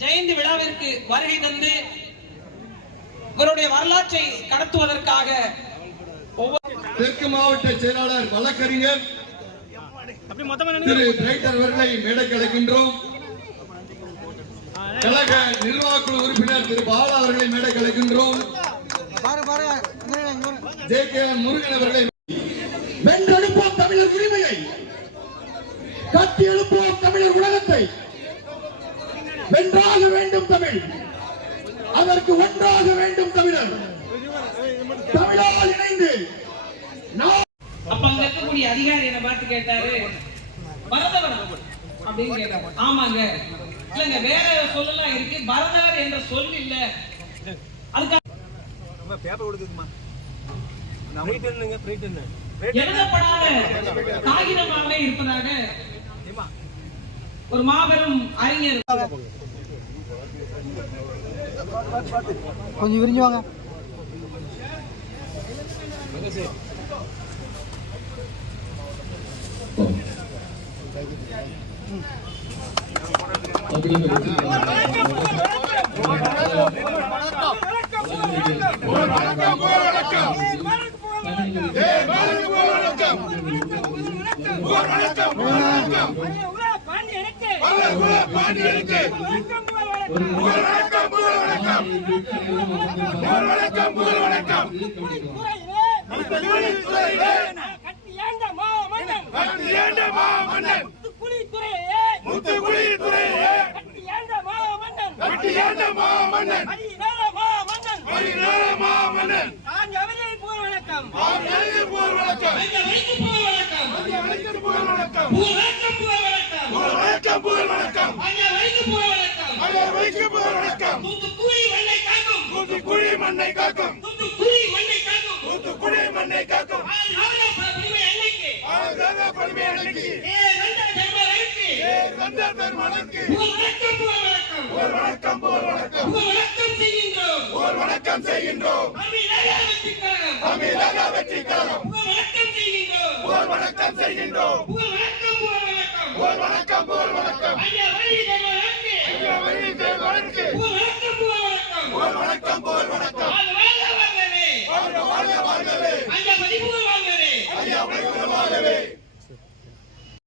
ஜெயந்தி விழாவிற்கு வருகை தந்து இவருடைய வரலாற்றை கடத்துவதற்காக தெற்கு மாவட்ட செயலாளர் வழக்கறிஞர் திரு பிரைட்டர் அவர்களை மேடைக்கு அழைக்கின்றோம் கழக நிர்வாக குழு உறுப்பினர் திரு பாலா அவர்களை மேடைக்கு அழைக்கின்றோம் ஜே கே ஆர் முருகன் அவர்களை வென்றெடுப்போம் தமிழர் உரிமையை கட்டி எழுப்போம் தமிழர் உலகத்தை. வென்றாக வேண்டும் தமிழ். அதற்கு ஒன்றாக வேண்டும் தமிழர். தமிழால் இணைந்து அப்ப அங்க இருக்கக்கூடிய அதிகாரி என்ன பார்த்து கேட்டாரு பரதவன் அப்படின்னு கேட்டாரு. ஆமாங்க. இல்லங்க வேற சொல்லலாம் இருக்கு. பரதவர் என்ற சொல் இல்ல. அதுக்கு பேப்பர் கொடுக்குதுமா? எழுதப்படாத காகிதமாகவே இருப்பதாக ஒரு மாபெரும் அறிஞர். கொஞ்சம் விரிஞ்சு வாங்க. பாண்டியனுக்கு புகழ் வணக்கம். புகழ் வணக்கம். புகழ் வணக்கம் புகழ் வணக்கம் முத்துக்குடி துறையே கட்டி ஏண்ட மா மன்னன் வழி நேர மா மன்னன் வணக்கம் புகழ் வணக்கம் புகழ் வணக்கம் புகழ் வணக்கம் புகழ் வணக்கம். தூத்துக்குடி மண்ணை காக்கும். தூத்துக்குடி மண்ணை காக்கும். ஆகாத படுமை அன்னைக்கு. ஏ வந்த பெருமனுக்கு ஒரு வணக்கம் போர் வணக்கம் ஒரு வணக்கம் செய்கின்றோம். தமிழக வெற்றி கழகம் ஒரு வணக்கம் செய்கின்றோம். ஒரு வணக்கம் போர் வணக்கம் ஐயா, வை